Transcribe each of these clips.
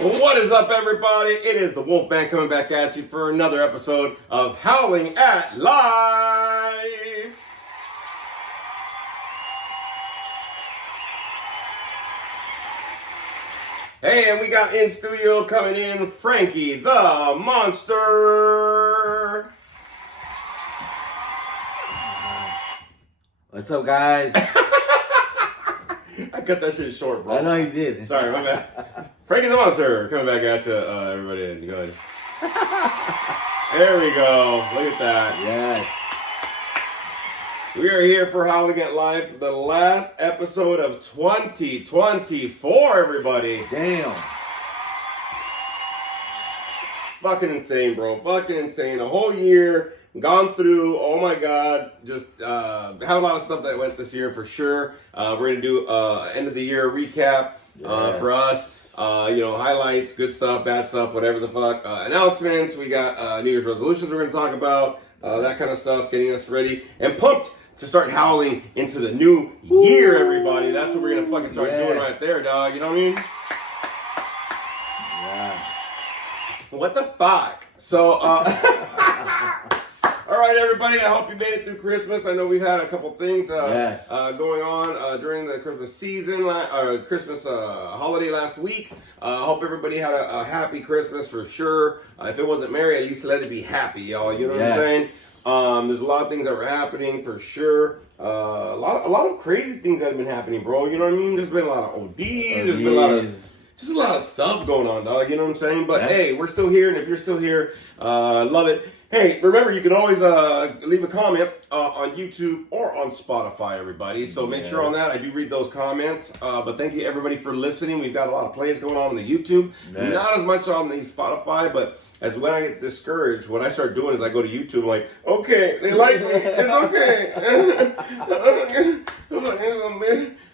What is up, everybody? It is the Wolfman coming back at you for another episode of Howling at Life. Hey, and we got in studio coming in Frankie the Monster. What's up, guys? I cut that shit short, bro. I know you did. Sorry, my bad. Frankie the Monster coming back at you, everybody. Go ahead. There we go. Look at that. Yes. We are here for Howling at Life, the last episode of 2024, everybody. Damn. Fucking insane, bro. Fucking insane. A whole year gone through. Oh my God. Just have a lot of stuff that went this year for sure. We're going to do end of the year recap for us. Highlights, good stuff, bad stuff, whatever the fuck. Announcements. We got New Year's resolutions we're going to talk about. That kind of stuff, getting us ready and pumped to start howling into the new year, everybody. That's what we're going to fucking start doing right there, dog. You know what I mean? Yeah. What the fuck? So, all right, everybody. I hope you made it through Christmas. I know we've had a couple things going on during the Christmas season, Christmas holiday last week. I hope everybody had a happy Christmas for sure. If it wasn't merry, at least let it be happy, y'all. You know what I'm saying? There's a lot of things that were happening for sure. A lot of crazy things that have been happening, bro. You know what I mean? There's been a lot of ODs. There's been a lot of stuff going on, dog. You know what I'm saying? But hey, we're still here, and if you're still here, love it. Hey, remember, you can always leave a comment on YouTube or on Spotify, everybody. So make sure on that. I do read those comments. But thank you, everybody, for listening. We've got a lot of plays going on the YouTube. Not as much on the Spotify, but as when I get discouraged, what I start doing is I go to YouTube, like, okay, they like me. It's okay.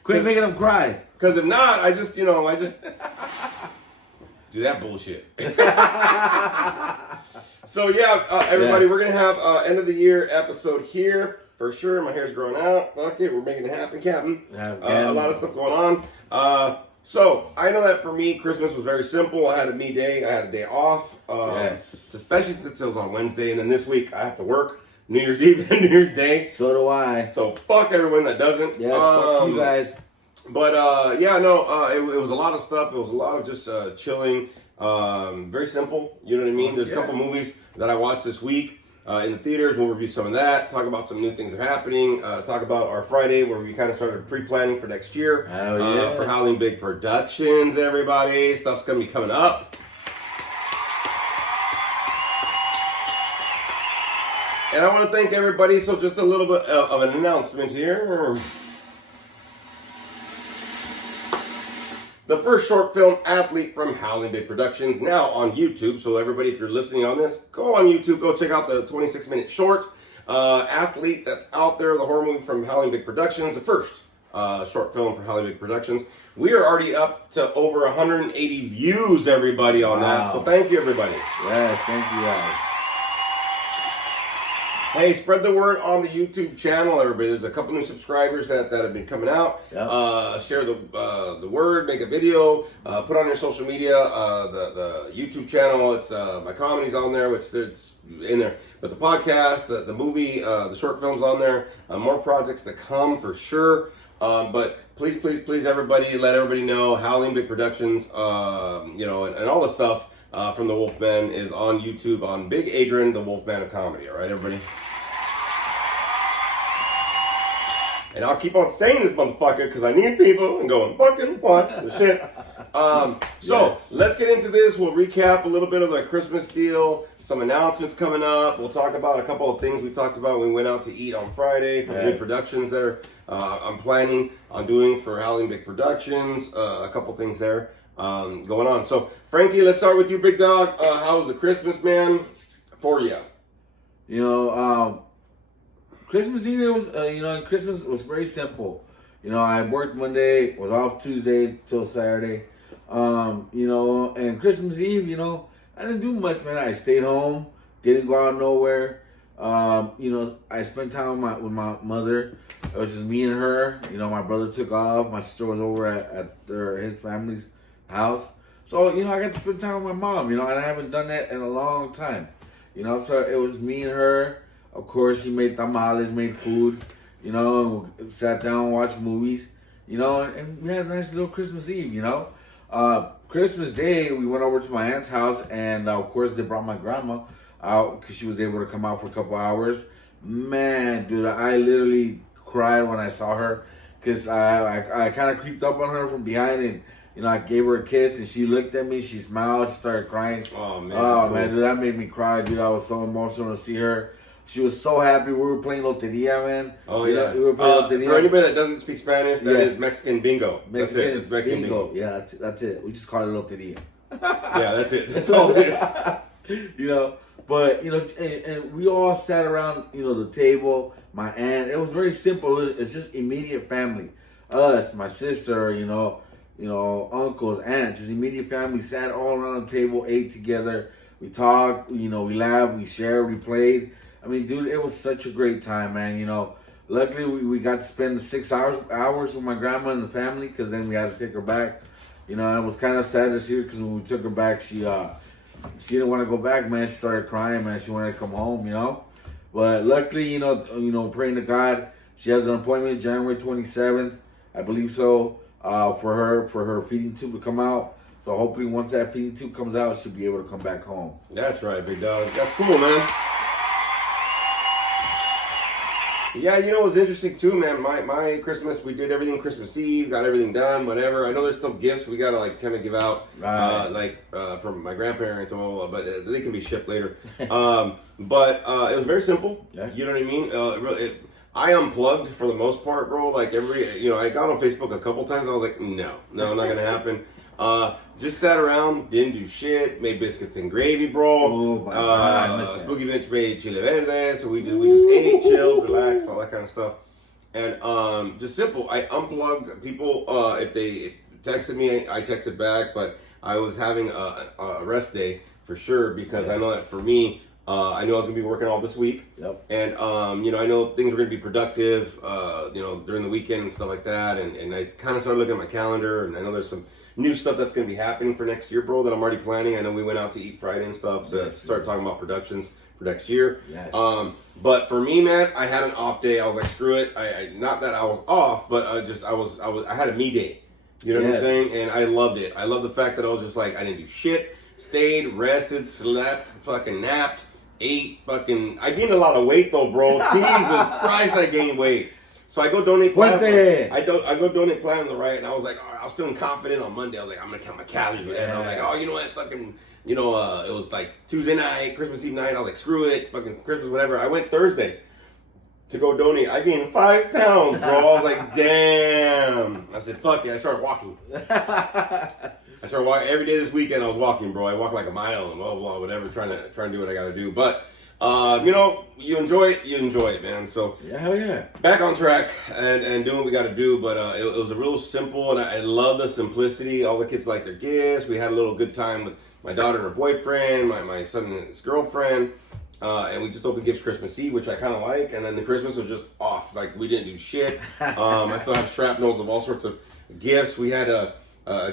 Quit making them cry. Because if not, I just do that bullshit. So yeah, everybody, we're gonna have end of the year episode here for sure. My hair's growing out. Fuck it, we're making it happen, Captain. A lot of stuff going on. So I know that for me, Christmas was very simple. I had a me day. I had a day off. Especially since it was on Wednesday, and then this week I have to work New Year's Eve and New Year's Day. So do I. So fuck everyone that doesn't. Yeah, fuck you guys. But it was a lot of stuff. It was a lot of just chilling. Very simple. You know what I mean? There's a couple movies that I watched this week in the theaters. We'll review some of that. Talk about some new things that are happening. Talk about our Friday where we kind of started pre-planning for next year. For Howling Big Productions, everybody. Stuff's going to be coming up. And I want to thank everybody. So just a little bit of an announcement here. The first short film, Athlete, from Howling Big Productions, now on YouTube. So everybody, if you're listening on this, go on YouTube, go check out the 26-minute short, Athlete, that's out there, the horror movie from Howling Big Productions, the first short film for Howling Big Productions. We are already up to over 180 views, everybody, on that. So thank you, everybody. Yes, thank you guys. Hey, spread the word on the YouTube channel, everybody. There's a couple new subscribers that have been coming out. Share the word, make a video, put on your social media. The YouTube channel, it's my comedy's on there, which it's in there. But the podcast, the movie, the short film's on there. More projects to come for sure. But please, everybody, let everybody know Howling Big Productions, and all the stuff. From the Wolfman is on YouTube on Big Adrian, the Wolfman of Comedy. All right, everybody? And I'll keep on saying this, motherfucker, because I need people and going, fucking watch the shit. Let's get into this. We'll recap a little bit of the Christmas deal, some announcements coming up. We'll talk about a couple of things we talked about when we went out to eat on Friday for the new productions that I'm planning on doing for Howling Big Productions. A couple things there. Going on. So, Frankie, let's start with you, big dog. How was the Christmas, man, for you? Christmas Eve was, Christmas was very simple. I worked Monday, was off Tuesday till Saturday. And Christmas Eve, I didn't do much, man. I stayed home, didn't go out nowhere. I spent time with my mother. It was just me and her. My brother took off. My sister was over at his family's house. So, you know, I got to spend time with my mom, you know, and I haven't done that in a long time. You know, so it was me and her. Of course, she made tamales, made food, you know, and sat down, watched movies, you know, and we had a nice little Christmas Eve, you know. Christmas Day, we went over to my aunt's house, and of course, they brought my grandma out because she was able to come out for a couple hours. Man, dude, I literally cried when I saw her because I kind of creeped up on her from behind and, you know, I gave her a kiss and she looked at me, she smiled, she started crying. Oh, man. Oh, man, dude, that made me cry, dude. I was so emotional to see her. She was so happy. We were playing Loteria, man. Oh, you yeah. know, we were playing Loteria. For anybody that doesn't speak Spanish, that Yes. is Mexican bingo. That's it. It's Mexican bingo. Yeah, that's it. We just call it Loteria. Yeah, that's it. That's all it is. You know, but, you know, and we all sat around, you know, the table, my aunt. It was very simple. It's just immediate family. Us, my sister, you know, uncles, aunts, just immediate family. Sat all around the table, ate together. We talked, you know, we laughed, we shared, we played. I mean, dude, it was such a great time, man. You know, luckily we got to spend the 6 hours with my grandma and the family because then we had to take her back. You know, it was kind of sad to see her because when we took her back, she didn't want to go back, man. She started crying, man. She wanted to come home, you know. But luckily, you know, praying to God, she has an appointment January 27th, I believe so, for her feeding tube to come out. So hopefully once that feeding tube comes out, she'll be able to come back home. That's right, big dog. That's cool, man. Yeah, you know what's interesting too, man? My Christmas, we did everything Christmas Eve, got everything done, whatever. I know there's still gifts we gotta like kind of give out, Right. From my grandparents and all, but they can be shipped later. But it was very simple. Yeah. You know what I mean? I unplugged for the most part, bro. Like I got on Facebook a couple times. I was like, no, not gonna happen. Just sat around, didn't do shit, made biscuits and gravy, bro. Oh, my God. Spooky bitch made chile verde, so we just ate, chilled, relaxed, all that kind of stuff. And just simple. I unplugged people. If they texted me, I texted back, but I was having a rest day for sure because I know that for me, I knew I was gonna be working all this week. Yep. And you know, I know things were gonna be productive, you know, during the weekend and stuff like that. And I kind of started looking at my calendar, and I know there's some new stuff that's going to be happening for next year, bro, that I'm already planning. I know we went out to eat Friday and stuff to start talking about productions for next year. Yes. But for me, man, I had an off day. I was like, screw it. I not that I was off, but I had a me day. You know what I'm saying? And I loved it. I love the fact that I was just like, I didn't do shit. Stayed, rested, slept, fucking napped, ate, I gained a lot of weight though, bro. Jesus Christ, I gained weight. So I go donate plasma. I go donate plasma, right? And I was like, all right, I was feeling confident on Monday. I was like, I'm gonna count my calories, whatever. Yeah. I was like, oh, you know what, fucking, you know, it was like Tuesday night, Christmas Eve night. I was like, screw it, fucking Christmas, whatever. I went Thursday to go donate. I gained 5 pounds, bro. I was like, damn. I said, fuck it. I started walking. I started walking every day this weekend. I was walking, bro. I walked like a mile and blah blah, whatever, trying to do what I gotta do, but. You know, you enjoy it, man. So yeah, hell yeah. Back on track and doing what we got to do. But it was a real simple, and I love the simplicity. All the kids like their gifts. We had a little good time with my daughter and her boyfriend, my son and his girlfriend, and we just opened gifts Christmas Eve, which I kind of like. And then the Christmas was just off. Like we didn't do shit. I still have shrapnels of all sorts of gifts. We had a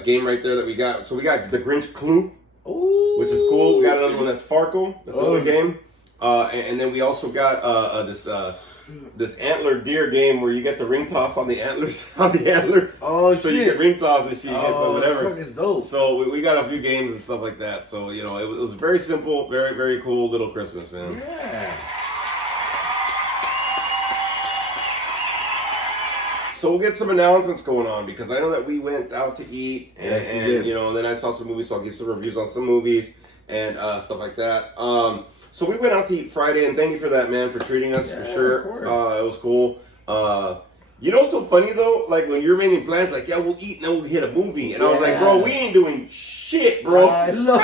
game right there that we got. So we got the Grinch Clue, which is cool. We got another one that's Farkle. That's another game. And then we also got this antler deer game where you get to ring toss on the antlers. Oh, so shit. you get ring toss and shit. You get whatever. That's fucking dope. So we got a few games and stuff like that. So you know, it was very simple, very very cool little Christmas, man. Yeah. So we'll get some announcements going on because I know that we went out to eat and you know, then I saw some movies, so I'll give some reviews on some movies and stuff like that. So we went out to eat Friday, and thank you for that, man, for treating us for sure. It was cool. You know, so funny though, like when you're making plans, like yeah, we'll eat and then we'll hit a movie, and I was like, bro, we ain't doing shit, bro. I love.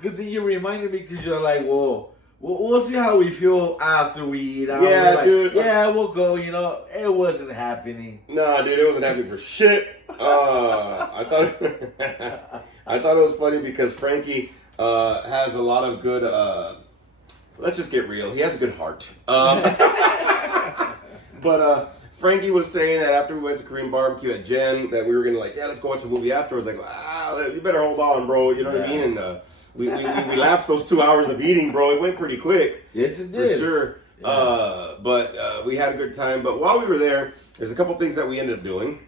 Good thing you reminded me because you're like, well, we'll see how we feel after we eat. Yeah, like, dude. Yeah, we'll go. You know, it wasn't happening. Nah, dude, it wasn't happening for shit. I thought it was funny because Frankie has a lot of good. Let's just get real. He has a good heart. But Frankie was saying that after we went to Korean barbecue at Jen, that we were gonna let's go watch a movie afterwards. Like, you better hold on, bro. You know what I mean? And we lapsed those 2 hours of eating, bro. It went pretty quick. Yes, it did. For sure. Yeah. But we had a good time. But while we were there, there's a couple things that we ended up doing.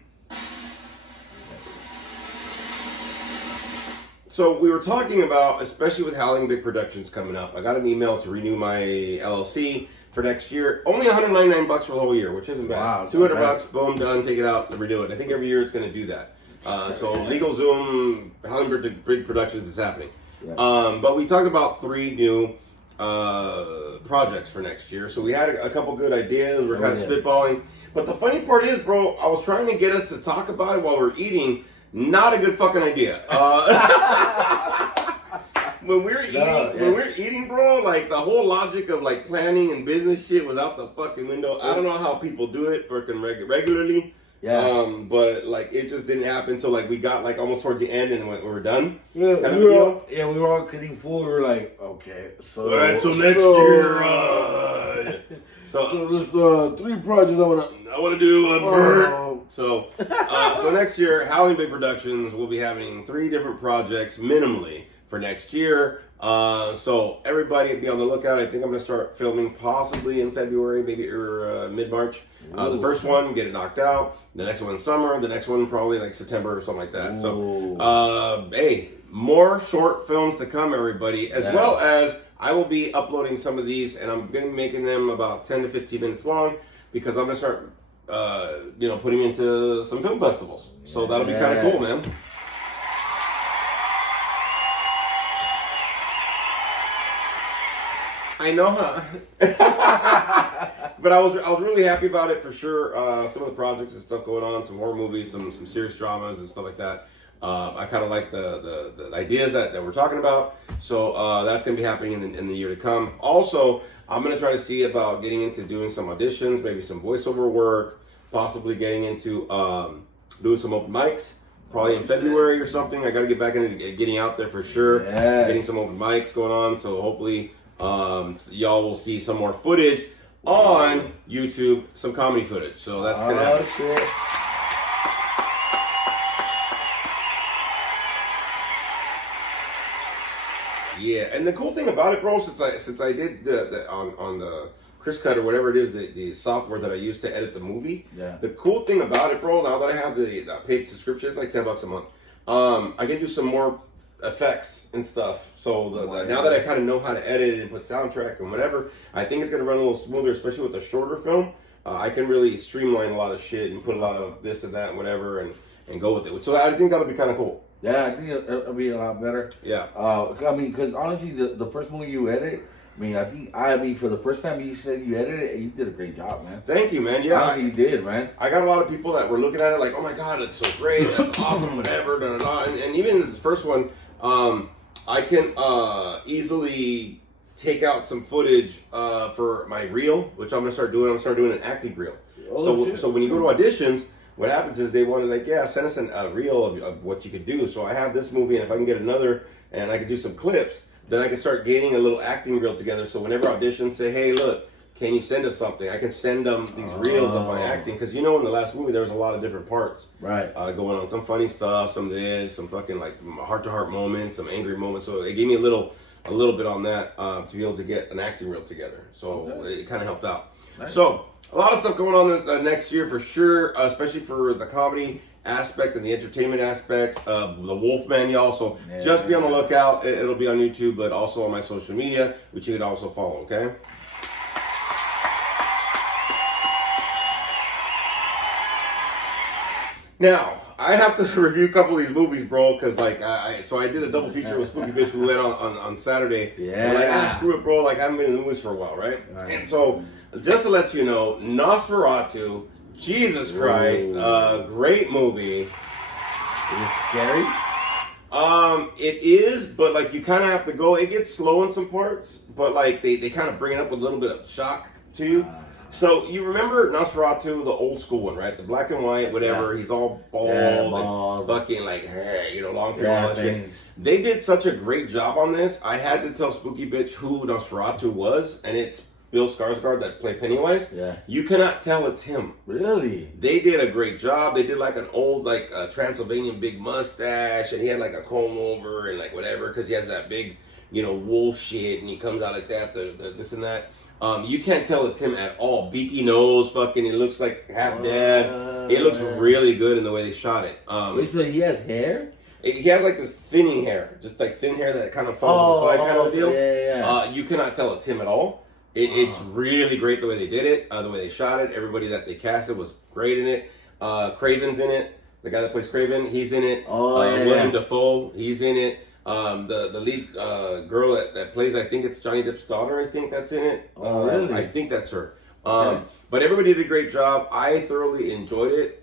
So we were talking about, especially with Howling Big Productions coming up, I got an email to renew my LLC for next year. Only $199 for the whole year, which isn't bad. Wow, $200, boom, done, take it out, renew it. I think every year it's going to do that. So LegalZoom, Howling Big Productions is happening. Yeah. But we talked about 3 new projects for next year. So we had a couple good ideas. We're kind of spitballing. But the funny part is, bro, I was trying to get us to talk about it while we're eating. Not a good fucking idea. When we're eating, bro, like the whole logic of like planning and business shit was out the fucking window. I don't know how people do it fucking regularly. Yeah. But like it just didn't happen until like we got like almost towards the end and we were done. Yeah, we were all getting full. We were like, okay, so all right, so next year. So there's 3 projects I want to do. So next year, Howling Big Productions will be having 3 different projects minimally for next year. So everybody be on the lookout. I think I'm going to start filming possibly in February, maybe or mid-March. The first one, get it knocked out. The next one, summer. The next one, probably like September or something like that. Ooh. So, hey, more short films to come, everybody, as well as I will be uploading some of these, and I'm going to be making them about 10 to 15 minutes long because I'm going to start, putting into some film festivals. So that'll be kind of cool, man. I know, huh? But I was really happy about it for sure. Some of the projects and stuff going on, some horror movies, some serious dramas and stuff like that. I kind of like the ideas that we're talking about. So that's going to be happening in the year to come. Also, I'm going to try to see about getting into doing some auditions, maybe some voiceover work, possibly getting into doing some open mics, probably in February or something. I got to get back into getting out there for sure. Yes. Getting some open mics going on. So hopefully y'all will see some more footage on YouTube, some comedy footage. So that's going to happen. Shit. Yeah, and the cool thing about it, bro, since I did on the Chris Cut or whatever it is, the software that I use to edit the movie. Yeah. The cool thing about it, bro, now that I have the paid subscription, it's like $10 a month. I can do some more effects and stuff. So now that I kind of know how to edit and put soundtrack and whatever, I think it's gonna run a little smoother, especially with a shorter film. I can really streamline a lot of shit and put a lot of this and that and whatever and go with it. So I think that'll be kind of cool. Yeah, I think it'll be a lot better. Yeah. I mean, because honestly, the first movie you edited, I mean, for the first time you said you edited it, you did a great job, man. Thank you, man. Yeah, honestly, you did, man. I got a lot of people that were looking at it like, oh my god, it's so great, that's awesome, whatever, da da da. And even this first one, I can easily take out some footage for my reel, which I'm gonna start doing. I'm gonna start doing an acting reel. So when you go to auditions, what happens is they want to send us a reel of what you could do. So I have this movie, and if I can get another, and I can do some clips, then I can start getting a little acting reel together. So whenever auditions say, hey, look, can you send us something? I can send them these reels of my acting. Because in the last movie, there was a lot of different parts going on. Some funny stuff, some this, some fucking heart-to-heart moments, some angry moments. So it gave me a little bit on that to be able to get an acting reel together. So it kind of helped out. Nice. So a lot of stuff going on this next year for sure, especially for the comedy aspect and the entertainment aspect of the Wolfman, y'all. So just be on the lookout. It'll be on YouTube, but also on my social media, which you can also follow, okay? Now, I have to review a couple of these movies, bro, because I did a double feature with Spooky Bitch. We went on Saturday. Yeah. Screw it, bro. I haven't been in the movies for a while, right? And so, just to let you know, Nosferatu, Jesus Christ, great movie. Is it scary? It is, but you kind of have to go. It gets slow in some parts, but they kind of bring it up with a little bit of shock to you. So you remember Nosferatu, the old school one, right? The black and white, whatever. Yeah. He's all bald and fucking long for all that shit. They did such a great job on this. I had to tell Spooky Bitch who Nosferatu was, and it's Bill Skarsgård that played Pennywise. Yeah. You cannot tell it's him. Really? They did a great job. They did like an old, like Transylvanian big mustache, and he had like a comb over and like whatever, because he has that big, wool shit, and he comes out like that, the this and that. You can't tell it's him at all. Beaky nose, fucking, he looks like half dead. It looks really good in the way they shot it. Wait, so he has hair? He has like this thinning hair, just like thin hair that kind of falls on the side kind of deal. Yeah. You cannot tell it's him at all. It's really great the way they did it, the way they shot it. Everybody that they casted was great in it. Craven's in it. The guy that plays Craven, he's in it. William Dafoe, he's in it. The lead girl that plays, I think it's Johnny Depp's daughter, I think that's in it. Really? I think that's her. But everybody did a great job. I thoroughly enjoyed it.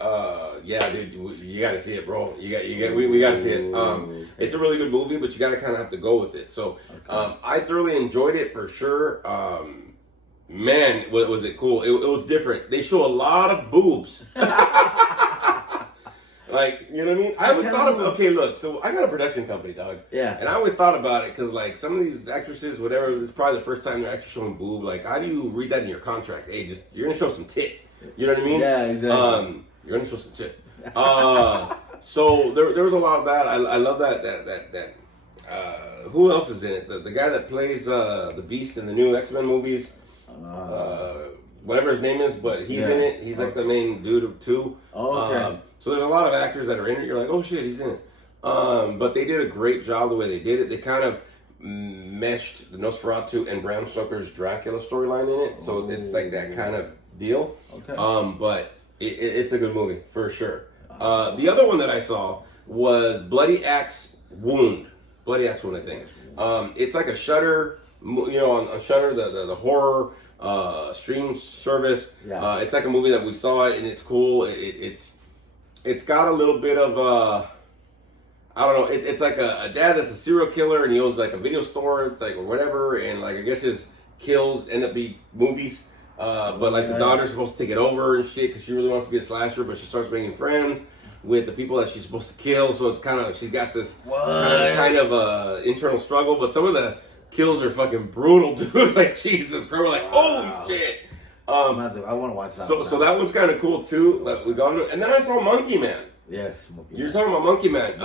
Yeah, dude, you got to see it, bro. We got to see it. It's a really good movie, but you got to kind of have to go with it. So I thoroughly enjoyed it for sure. Man, was it cool. It was different. They show a lot of boobs. Like, you know what I mean? I always thought of, okay, look, so I got a production company, dog. Yeah. And I always thought about it, because, like, some of these actresses, whatever, this is probably the first time they're actually showing boob. Like, how do you read that in your contract? Hey, you're going to show some tit. You know what I mean? Yeah, exactly. You're going to show some tit. So there was a lot of that. I love that. Who else is in it? The guy that plays the Beast in the new X-Men movies. Whatever his name is, but he's in it. He's like the main dude too. Oh, okay. So there's a lot of actors that are in it. You're like, oh shit, he's in it. But they did a great job the way they did it. They kind of meshed the Nosferatu and Bram Stoker's Dracula storyline in it. So it's like that kind of deal. Okay. But it's a good movie for sure. The other one that I saw was Bloody Axe Wound. Bloody Axe Wound, I think. It's like a Shudder, on Shudder, the horror stream service. Yeah. It's like a movie that we saw it, and it's cool. It's got a little bit of I don't know. It's like a dad that's a serial killer, and he owns like a video store. It's like or whatever, and like I guess his kills end up being movies. But like the daughter's supposed to take it over and shit because she really wants to be a slasher, but she starts making friends with the people that she's supposed to kill. So it's kind of she's got this kind of internal struggle. But some of the kills are fucking brutal, dude. Like Jesus Christ, we're like, oh shit. I want to watch that. So that one's kind of cool too. Like we got it, and then I saw Monkey Man. Yes, Monkey Man. You're talking about Monkey Man.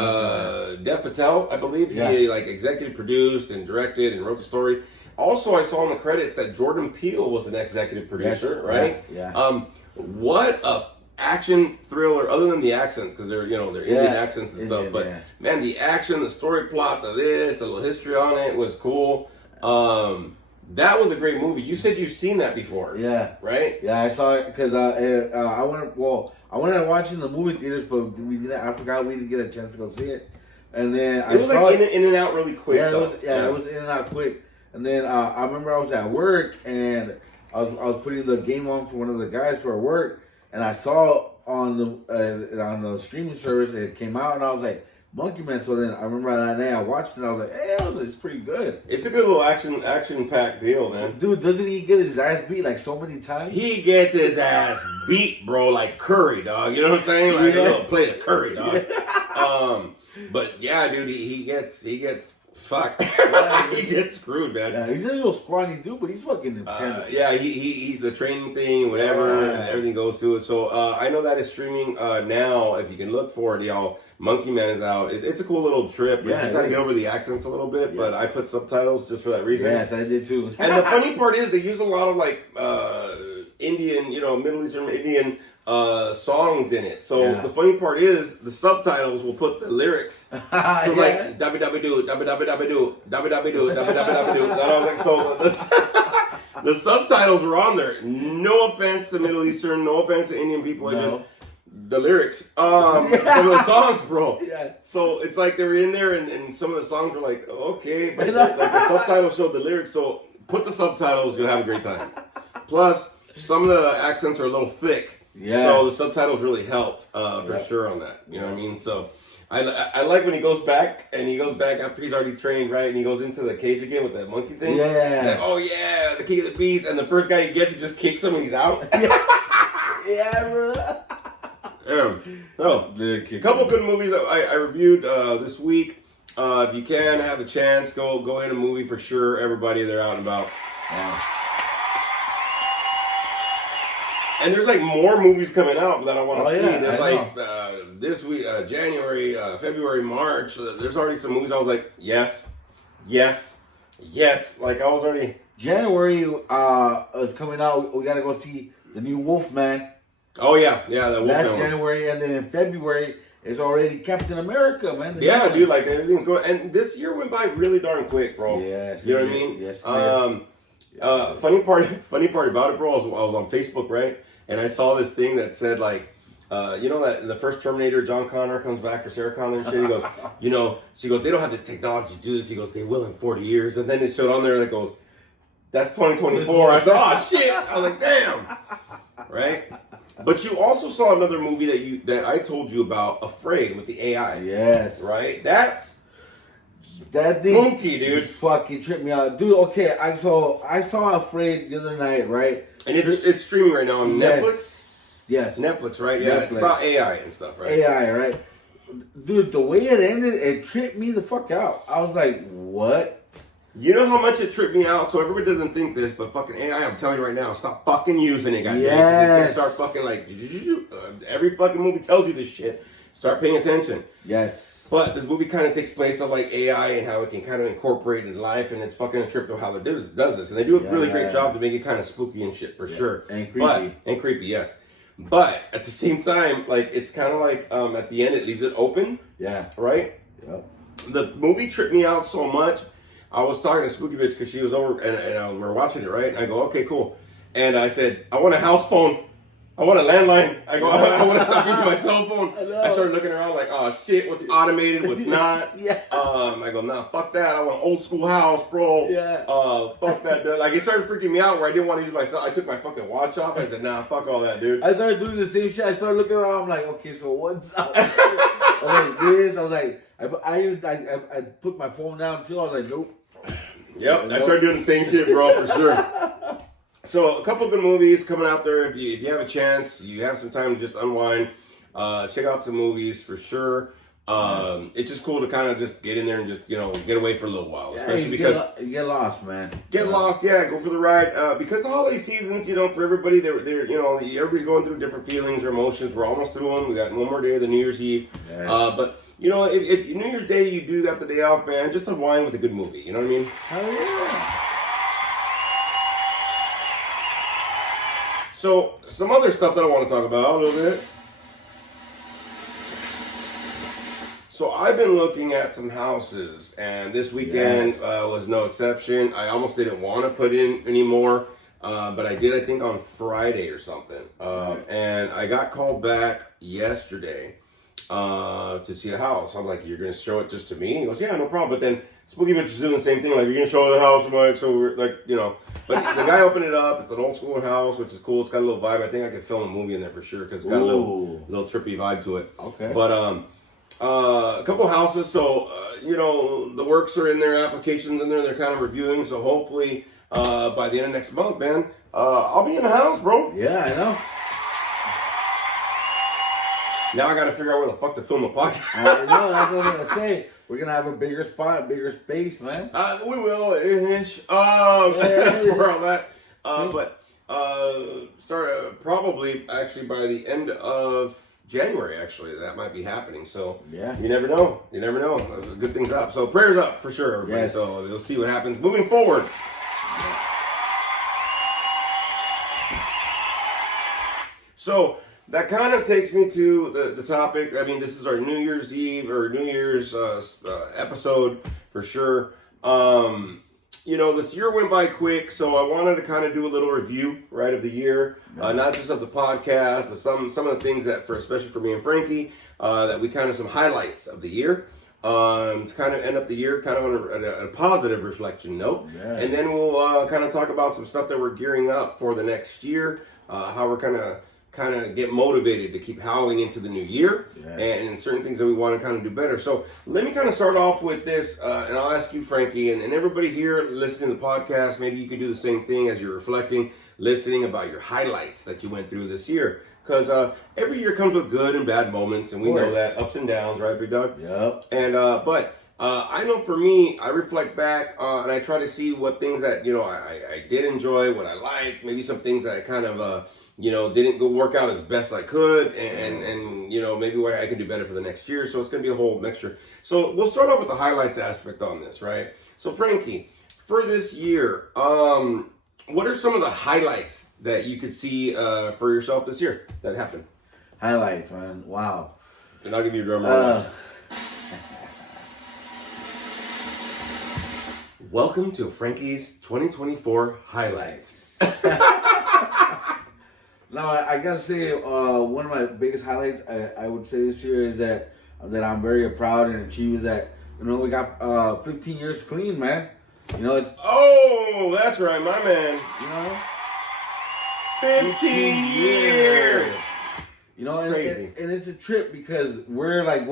Dev Patel, I believe, he like executive produced and directed and wrote the story. Also, I saw in the credits that Jordan Peele was an executive producer, right? Yeah. What a action thriller, other than the accents, because they're Indian accents and stuff. But man, the action, the story plot, the little history on it was cool. That was a great movie. You said you've seen that before. Yeah. Right? Yeah, I saw it because I wanted to watch it in the movie theaters, but I forgot we didn't get a chance to go see it. And then it was like in and out really quick. Yeah, it was in and out quick. And then I remember I was at work and I was putting the game on for one of the guys for work, and I saw on the streaming service it came out, and I was like, Monkey Man. So then I remember that day I watched it, and I was like, hey, it's pretty good. It's a good little action packed deal, man. Dude, doesn't he get his ass beat like so many times? He gets his ass beat, bro, like curry, dog. You know what I'm saying? Like a little plate of curry, dog. But yeah, dude, he gets fuck. He gets screwed, man. Yeah, he's a little scrawny dude, but he's fucking independent. Yeah, he the training thing, whatever, everything goes to it. So I know that is streaming now. If you can look for it, y'all. Monkey Man is out. It's a cool little trip. You just gotta get over the accents a little bit, but I put subtitles just for that reason. Yes, I did too. And the funny part is they use a lot of like Indian, Middle Eastern Indian songs in it. So the funny part is the subtitles will put the lyrics. So like dabby dabby doo, dabby dabby dabby doo, dabby dabby doo, dabby dabby dabby doo. I was like, so the subtitles were on there. No offense to Middle Eastern, no offense to Indian people. Just the lyrics, some of the songs, bro. Yeah. So it's like they were in there, and some of the songs were like, okay, but like the subtitles showed the lyrics. So put the subtitles, you'll have a great time. Plus, some of the accents are a little thick. Yeah. So the subtitles really helped for sure on that. You know what I mean? So I like when he goes back after he's already trained, right? And he goes into the cage again with that monkey thing. Yeah. Like, oh yeah, the king of the beast, and the first guy he gets, he just kicks him and he's out. Yeah, bro. A couple good movies I reviewed this week. If you can have a chance, go hit a movie for sure. Everybody, they're out and about. And there's like more movies coming out that I want to see. Yeah, there's this week, January, February, March. There's already some movies. I was like, yes. Like I was already. January is coming out. We gotta go see the new Wolfman. Oh yeah, the Wolfman. That's January, and then in February is already Captain America, man. Yeah, dude, like everything's going. And this year went by really darn quick, bro. Yes, you know what I mean. Yes. Funny part about it, bro. I was on Facebook, right, and I saw this thing that said like. You know that in the first Terminator, John Connor comes back for Sarah Connor and shit. He goes, she goes, they don't have the technology to do this. He goes, they will in 40 years. And then it showed on there that goes, that's 2024. I said, oh shit. I was like, damn. Right? But you also saw another movie that I told you about, Afraid, with the AI. Yes. Right? That thing, funky, dude. Fucking tripped me out, dude. Okay, I saw Afraid the other night, right? And it's streaming right now on Netflix. Yes. Netflix, right? Yeah, Netflix. It's about AI and stuff, right? AI, right? Dude, the way it ended, it tripped me the fuck out. I was like, what? You know how much it tripped me out? So everybody doesn't think this, but fucking AI, I'm telling you right now, stop fucking using it, guys. Yes. It's gonna start fucking like, every fucking movie tells you this shit. Start paying attention. Yes. But this movie kind of takes place of like AI and how it can kind of incorporate in life, and it's fucking a trip to how it does this. And they do a really great job to make it kind of spooky and shit, for sure. And creepy. And creepy, yes. But at the same time, like it's kind of like at the end it leaves it open. Yeah. Right? Yep. The movie tripped me out so much. I was talking to Spooky Bitch because she was over and we were watching it, right? And I go, okay, cool. And I said, I want a house phone. I want a landline. I go, I want to stop using my cell phone. I started looking around like, oh shit, what's automated, what's not. Yeah. I go, nah, fuck that. I want an old school house, bro. Yeah. Fuck that, dude. Like it started freaking me out where I didn't want to use my cell. I took my fucking watch off. I said, nah, fuck all that, dude. I started doing the same shit. I started looking around. I'm like, okay, so what's up? I was like, this. I was like, I put my phone down too. I was like, nope. Yep. I started doing the same shit, bro, for sure. So a couple good movies coming out there. If you have a chance, you have some time to just unwind, check out some movies for sure. It's just cool to kind of just get in there and just get away for a little while, especially because you get lost, man. Get lost, yeah. Go for the ride because the holiday seasons, for everybody, they're everybody's going through different feelings or emotions. We're almost through them. We got one more day of the New Year's Eve, but. If New Year's Day you do got the day off, man, just unwind with a good movie. You know what I mean? Hell yeah. So, some other stuff that I want to talk about a little bit. So, I've been looking at some houses, and this weekend was no exception. I almost didn't want to put in anymore, but I did, I think, on Friday or something. And I got called back yesterday. To see a house. I'm like, you're gonna show it just to me? He goes, yeah, no problem. But then Spooky Bitch is doing the same thing. Like, you're gonna show the house? I'm like, so we're like, But the guy opened it up. It's an old school house, which is cool. It's got a little vibe. I think I could film a movie in there for sure because it's got a little trippy vibe to it. Okay. But a couple houses. So the works are in their applications in there. They're kind of reviewing. So hopefully by the end of next month, man, I'll be in the house, bro. Yeah, I know. Now I got to figure out where the fuck to film the podcast. I know, that's what I'm gonna say. We're gonna have a bigger spot, bigger space, man. We will, for all that. But start probably actually by the end of January. Actually, that might be happening. So yeah, you never know. Good things up. So prayers up for sure, everybody. Yes. So we'll see what happens moving forward. So. That kind of takes me to the topic. I mean, this is our New Year's Eve or New Year's episode for sure. This year went by quick, so I wanted to kind of do a little review, right, of the year. Not just of the podcast, but some of the things that, especially for me and Frankie, that we kind of some highlights of the year. To kind of end up the year kind of on a positive reflection note. Yeah. And then we'll kind of talk about some stuff that we're gearing up for the next year, how we're kind of get motivated to keep howling into the new year, and certain things that we want to kind of do better. So let me kind of start off with this, and I'll ask you, Frankie, and everybody here listening to the podcast, maybe you can do the same thing as you're reflecting, listening about your highlights that you went through this year. Because every year comes with good and bad moments, and we know that, ups and downs, right, Big Dog? Yep. And, but I know for me, I reflect back and I try to see what things that, I did enjoy, what I like, maybe some things that I kind of didn't go work out as best I could, and maybe where I can do better for the next year. So it's going to be a whole mixture. So we'll start off with the highlights aspect on this, right? So Frankie, for this year, what are some of the highlights that you could see for yourself this year that happened? Highlights, man. Wow. And I'll give you a drum roll. Welcome to Frankie's 2024 highlights. No, I gotta say, one of my biggest highlights I would say this year is that I'm very proud and achieved is that we got 15 years clean, man. It's that's right, my man. 15 years. Crazy. And it's a trip because we're like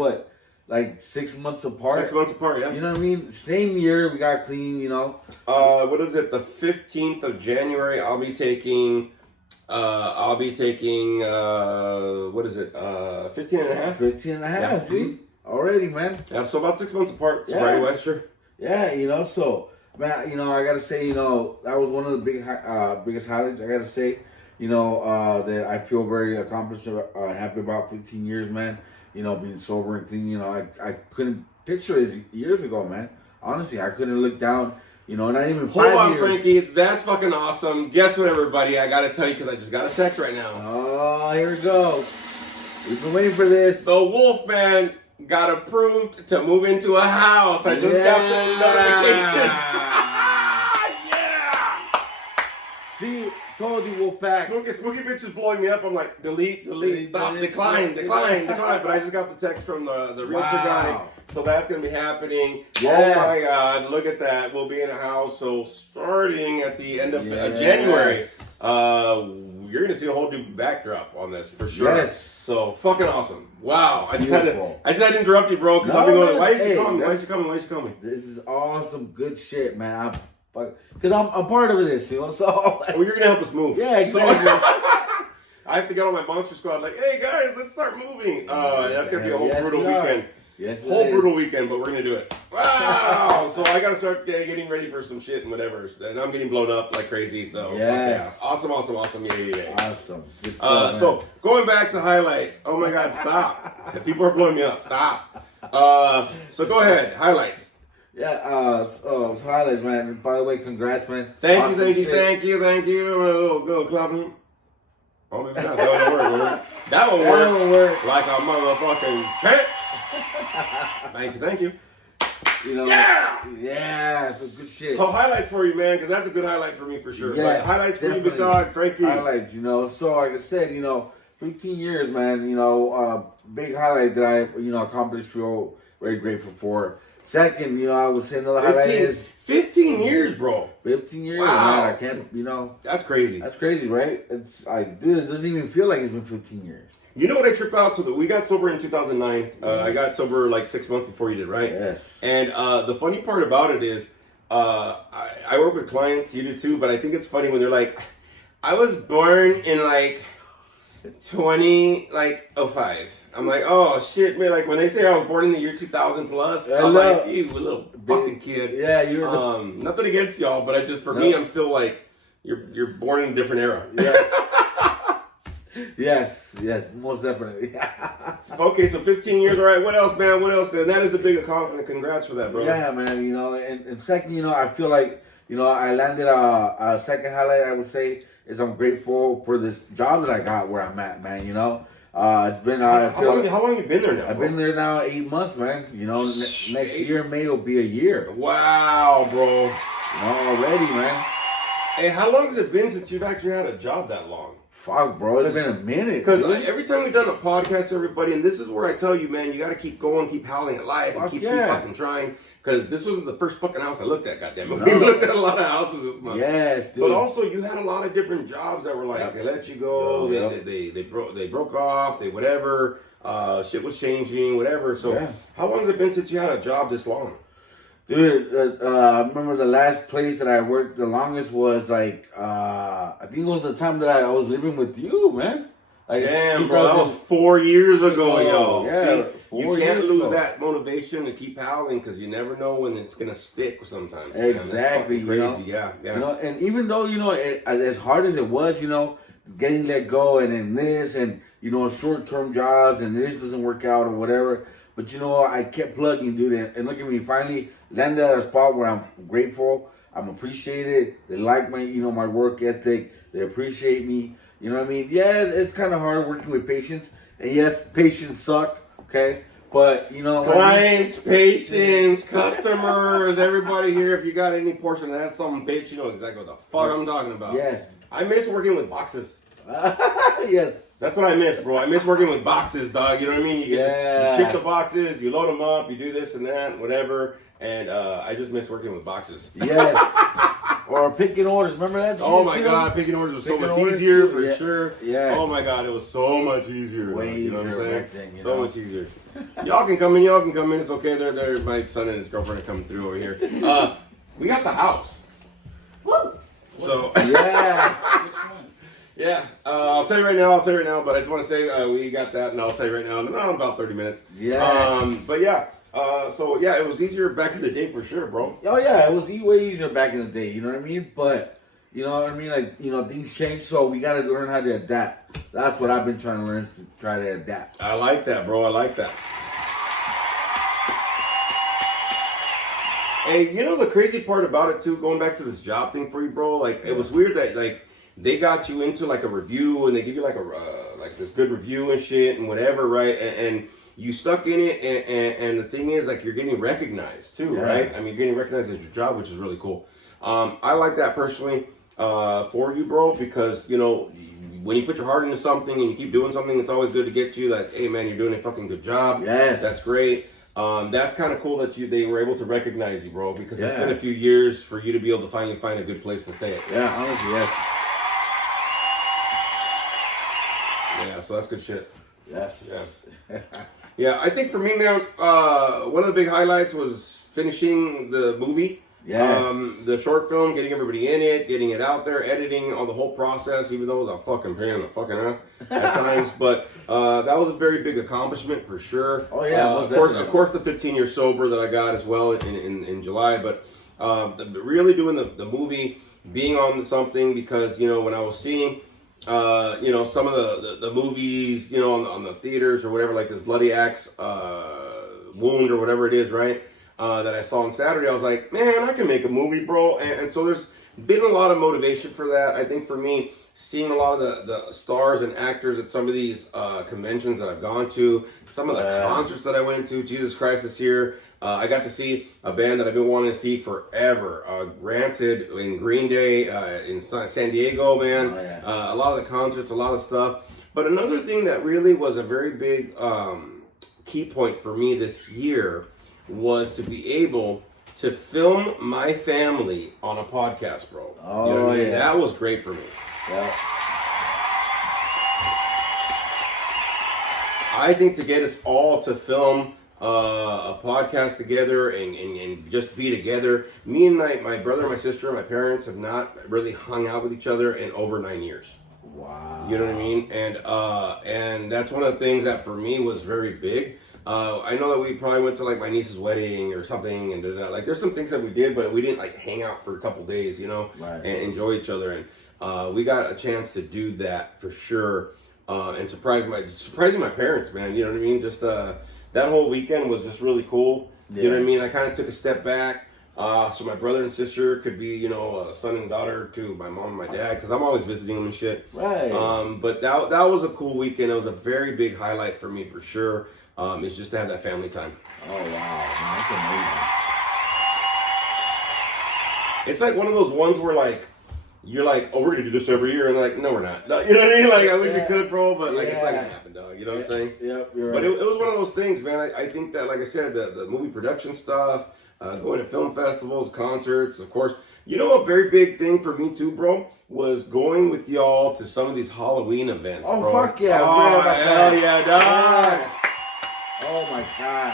6 months apart. 6 months apart, yeah. You know what I mean? Same year we got clean. What is it? The 15th of January. I'll be taking. What is it? 15 and a half. 15 and a half. Yeah. See, already, man. Yeah, so about 6 months apart. So yeah. Right, Wester. Yeah, so man, I gotta say, that was one of the biggest highlights. I gotta say, that I feel very accomplished, happy about 15 years, man. Being sober and clean. I couldn't picture it years ago, man. Honestly, I couldn't look down. Not even 5 years. Hold on, Frankie. That's fucking awesome. Guess what, everybody? I gotta tell you because I just got a text right now. Oh, here we go. We've been waiting for this. So Wolfman got approved to move into a house. I just got the notifications. Yeah! See, told you, Wolfpack. Spooky bitch is blowing me up. I'm like, delete, stop, decline. But I just got the text from the realtor guy. So that's going to be happening. Yes. Oh my God, look at that. We'll be in a house. So starting at the end of January, you're going to see a whole new backdrop on this for sure. Yes. So fucking awesome. Wow. I just had to interrupt you, bro, because I've been going, why is she coming? This is awesome, good shit, man. Because I'm part of this, So well, you're going to help us move. Yeah, exactly. So, I have to get on my monster squad like, hey guys, let's start moving. That's going to be a whole brutal weekend. Yes, brutal weekend, but we're going to do it. Wow! So I got to start getting ready for some shit and whatever. And I'm getting blown up like crazy, so yes. Yeah. Awesome. Yeah. Awesome. Good stuff, so going back to highlights. Oh my God, stop. People are blowing me up. Stop. So go ahead. Highlights. Yeah, so highlights, man. By the way, congrats, man. Thank you. Go clapping. Oh my God, that one worked. That one works like a motherfucking champ. Thank you. Yeah, so good shit. So highlight for you, man, because that's a good highlight for me for sure. Yes, highlights definitely. for you, big dog, Frankie. Highlights, so like I said, 15 years, man, big highlight that I, accomplished, feel very grateful for. Second, I would say another highlight is 15 years, bro. 15 years, wow. Man, I can't, That's crazy. That's crazy, right? It's dude, it doesn't even feel like it's been 15 years. You know what I trip out? So we got sober in 2009. I got sober like 6 months before you did, right? Yes. And the funny part about it is, I work with clients, you do too, but I think it's funny when they're like, I was born in like 05. I'm like, oh shit, man! Like when they say I was born in the year 2000 plus, I'm like, you little fucking kid. Yeah, you're. Nothing against y'all, but for me, I'm still like, you're born in a different era. Yeah. Yes, most definitely. Okay, so 15 years, all right. What else, man? What else? And that is a big accomplishment. Congrats for that, bro. Yeah, man. And second, I feel like, I landed a second highlight. I would say is I'm grateful for this job that I got where I'm at, man. It's been. How long you been there now? I've been there now 8 months, man. Next year May will be a year. Wow, bro. Already, man. Hey, how long has it been since you've actually had a job that long? Fuck, bro. It's been a minute. Because every time we've done a podcast, everybody, and this is where I tell you, man, you got to keep going, keep howling at life, and keep fucking trying. Because this wasn't the first fucking house I looked at, goddammit. No. We looked at a lot of houses this month. Yes, dude. But also, you had a lot of different jobs that were like, they let you go, they broke off, they whatever, shit was changing, whatever. So, how long has it been since you had a job this long? Dude, I remember the last place that I worked the longest was like, I think it was the time that I was living with you, man. Like, damn, bro, that was 4 years ago, yo. Yeah, see, you can't lose that motivation to keep howling because you never know when it's gonna stick sometimes. Exactly, man. That's crazy, yeah. And even though as hard as it was, getting let go and then this and, you know, short-term jobs and this doesn't work out or whatever. But, you know, I kept plugging, dude. And look at me, finally landed at a spot where I'm grateful. I'm appreciated. They like my, you know, my work ethic. They appreciate me. You know what I mean? Yeah, it's kind of hard working with patients. And yes, patients suck, okay? But, you know. Clients, patients, customers, everybody here, if you got any portion of that some bitch, you know exactly what the fuck I'm talking about. Yes. I miss working with boxes. Yes. That's what I miss, bro. I miss working with boxes, dog. You know what I mean? You ship the boxes, you load them up, you do this and that, whatever. And I just miss working with boxes. Yes. Or picking orders. Remember that? Oh my God, picking orders was so much easier for sure. Yes. Oh my God, it was so much easier. Way you know what I'm saying? back then, so much easier. Y'all can come in. It's okay. They're my son and his girlfriend are coming through over here. We got the house. Woo! So yes. Yeah, I'll tell you right now, but I just want to say we got that, and I'll tell you right now in about 30 minutes. Yes. But yeah, so yeah, it was easier back in the day for sure, bro. Oh yeah, it was way easier back in the day, you know what I mean? But, you know what I mean? Like, you know, things change, so we got to learn how to adapt. That's what I've been trying to learn, is to try to adapt. I like that, bro. I like that. Hey, you know the crazy part about it too, going back to this job thing for you, bro, like, it was weird that, like, they got you into like a review and they give you like a like this good review and shit and whatever, right? And you stuck in it, and the thing is, like, you're getting recognized too, right? I mean, you're getting recognized as your job, which is really cool. I like that personally for you, bro, because, you know, when you put your heart into something and you keep doing something, it's always good to get you like, hey man, you're doing a fucking good job. Yes, that's great. That's kind of cool that they were able to recognize you, bro, because it's been a few years for you to be able to finally find a good place to stay at. Yeah, honestly, yes. Yeah, so that's good shit. Yes. Yeah. Yeah, I think for me, man, one of the big highlights was finishing the movie. Yes. The short film, getting everybody in it, getting it out there, editing, all the whole process, even though it was a fucking pain in the fucking ass at times. But that was a very big accomplishment for sure. Oh yeah, of course, the 15 years sober that I got as well in July. But really doing the movie, being on something, because, you know, when I was seeing, you know, some of the movies, you know, on the theaters or whatever, like this Bloody Axe wound or whatever it is, right? That I saw on Saturday, I was like, man, I can make a movie, bro. And so there's been a lot of motivation for that. I think for me, seeing a lot of the stars and actors at some of these conventions that I've gone to, some of the concerts that I went to, Jesus Christ this year, I got to see a band that I've been wanting to see forever, Rancid in Green Day, in San Diego, man. Oh, yeah. A lot of the concerts, a lot of stuff. But another thing that really was a very big key point for me this year was to be able to film my family on a podcast, bro. Oh, you know what I mean? yeah. That was great for me. Yeah. I think to get us all to film a podcast together and just be together. Me and my brother, my sister, my parents have not really hung out with each other in over 9 years. Wow. You know what I mean? And that's one of the things that for me was very big. I know that we probably went to like my niece's wedding or something, and like there's some things that we did, but we didn't like hang out for a couple days, you know, and enjoy each other. And we got a chance to do that for sure, and surprising my parents, man. You know what I mean? Just that whole weekend was just really cool. You know what I mean? I kind of took a step back. So my brother and sister could be, you know, son and daughter to my mom and my dad, because I'm always visiting them and shit. Right. But that was a cool weekend. It was a very big highlight for me for sure. It's just to have that family time. Oh wow, man, that's amazing. It's like one of those ones where like you're like, oh, we're gonna do this every year, and they're like, no, we're not. No, you know what I mean? Like, I wish we could, bro, but like it's not gonna happen, dog. You know what I'm saying? Yep, you're right. But it was one of those things, man. I think that, like I said, the movie production stuff, going to film festivals, concerts, of course. You know, a very big thing for me too, bro, was going with y'all to some of these Halloween events, oh, bro. fuck yeah. Oh, hell yeah, dog. Yes. Oh, my God.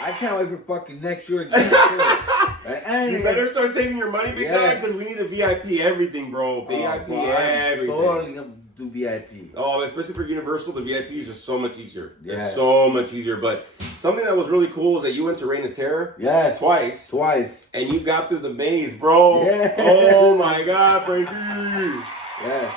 I can't wait for fucking next year again, too. You better start saving your money, big guy, because we need to VIP everything, bro. VIP everything. Totally gonna do VIP. Oh, especially for Universal, the VIP is just so much easier. Yeah. It's so much easier. But something that was really cool is that you went to Reign of Terror. Yeah. Twice. And you got through the maze, bro. Yeah. Oh, my God, Frankie. Yeah.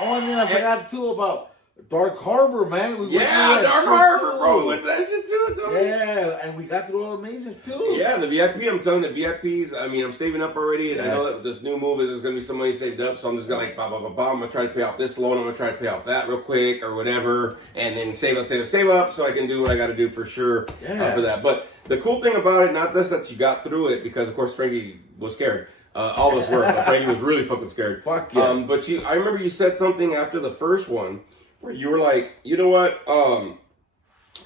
Oh, and then I forgot too about Dark Harbor, man. Yeah, Dark Harbor, bro. What's that shit too, Tony? Yeah, and we got through all the mazes too. Yeah, the VIP, I'm telling you, the VIPs, I mean, I'm saving up already, and I know that this new move is there's going to be some money saved up, so I'm just going to like, I'm going to try to pay off this loan, I'm going to try to pay off that real quick, or whatever, and then save up, so I can do what I got to do for sure for that. But the cool thing about it, not just that you got through it, because of course Frankie was scared. All of us were. Frankie was really fucking scared. Fuck yeah. But I remember you said something after the first one, where you were like, you know what,